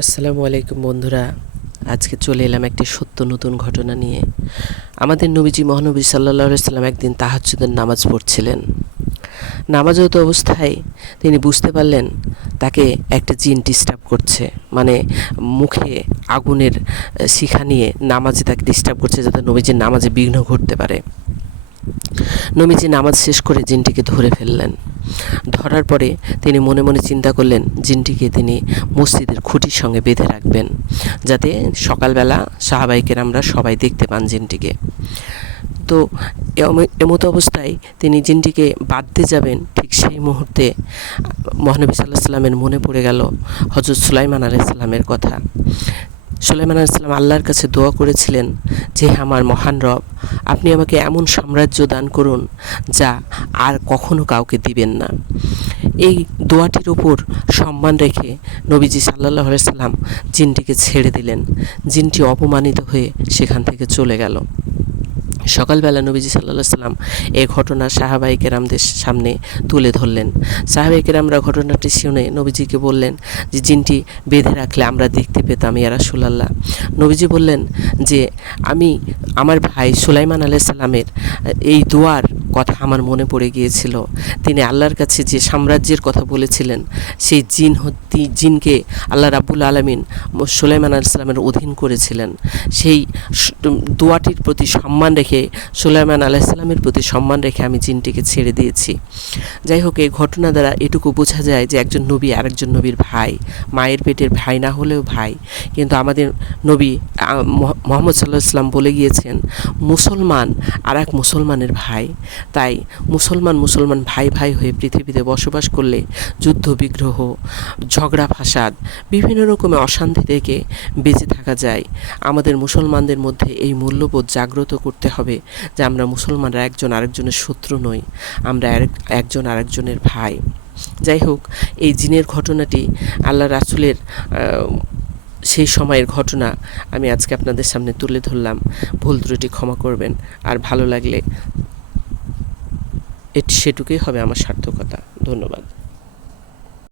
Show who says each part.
Speaker 1: আসসালামু আলাইকুম বন্ধুরা। আজকে চলে এলাম একটি সত্য নতুন ঘটনা নিয়ে। আমাদের নবীজি মহানবী সাল্লাহ সাল্লাম একদিন তাহাজ্জুদের নামাজ পড়ছিলেন। নামাজত অবস্থায় তিনি বুঝতে পারলেন, তাকে একটা জিন ডিস্টার্ব করছে। মানে মুখে আগুনের শিখা নিয়ে নামাজে তাকে ডিস্টার্ব করছে যাতে নবীজির নামাজে বিঘ্ন ঘটতে পারে। নবীজি নামাজ শেষ করে জিনটিকে ধরে ফেললেন। ধরার পরে তিনি মনে মনে চিন্তা করলেন, জিনটিকে তিনি মসজিদের খুঁটির সঙ্গে বেঁধে রাখবেন, যাতে সকালবেলা সাহাবাইকের আমরা সবাই দেখতে পান জিনটিকে। তো এম- এমতো অবস্থায় তিনি জিনটিকে বাঁধতে যাবেন, ঠিক সেই মুহূর্তে মহানবী সাল্লাহ সাল্লামের মনে পড়ে গেল হজরত সুলাইমান আলাইসাল্লামের কথা। সুলাইমান আলাইসাল্লাম আল্লাহর কাছে দোয়া করেছিলেন যে আমার মহান রব, আপনি আমাকে এমন সাম্রাজ্য দান করুন যা আর কখনো কাউকে দিবেন না। এই দোয়াটির ওপর সম্মান রেখে নবীজি সাল্লাহ সাল্লাম জিনটিকে ছেড়ে দিলেন। জিনটি অপমানিত হয়ে সেখান থেকে চলে গেল। সকালবেলা নবীজি সাল্লাহ সাল্লাম এই ঘটনা সাহাবাই কেরামদের সামনে তুলে ধরলেন। সাহাবাই কেরামরা ঘটনাটি শুনে নবীজিকে বললেন যে, জিনটি বেঁধে রাখলে আমরা দেখতে পেতাম ইয়া রাসূলাল্লাহ। নবীজি বললেন যে, আমি, আমার ভাই সুলাইমান আলাইহিস সালামের এই দোয়ার কথা আমার মনে পড়ে গিয়েছিল। তিনি আল্লাহর কাছে যে সাম্রাজ্যের কথা বলেছিলেন, সেই জিন হত্যি, জিনকে আল্লাহ রাব্বুল আলমিন সুলাইমান আলাইসাল্লামের অধীন করেছিলেন। সেই দোয়াটির প্রতি সম্মান রেখে সুলাইমান আলাইসাল্লামের প্রতি সম্মান রেখে আমি জিনটিকে ছেড়ে দিয়েছি। যাই হোক, এই ঘটনা দ্বারা এটুকু বোঝা যায় যে একজন নবী আরেকজন নবীর ভাই, মায়ের পেটের ভাই না হলেও ভাই। কিন্তু আমাদের নবী মহ- মোহাম্মদ সাল্লাহ ইসলাম বলে গিয়েছেন, মুসলমান আর এক মুসলমানের ভাই। তাই মুসলমান মুসলমান ভাই ভাই হয়ে পৃথিবীতে বসবাস করলে যুদ্ধ, বিগ্রহ, ঝগড়া, ফাসাদ, বিভিন্ন রকমের অশান্তি থেকে বেঁচে থাকা যায়। আমাদের মুসলমানদের মধ্যে এই মূল্যবোধ জাগ্রত করতে হবে। যে আমরা মুসলমানরা একজন আরেকজনের শত্রু নই, আমরা এক- একজন আরেকজনের ভাই। যাই হোক, এই জিনের ঘটনাটি আল্লাহ রাসুলের সেই সময়ের ঘটনা আমি আজকে আপনাদের সামনে তুলে ধরলাম। ভুল ত্রুটি ক্ষমা করবেন, আর ভালো লাগলে এটি সেটুকুই হবে আমার সার্থকতা। ধন্যবাদ।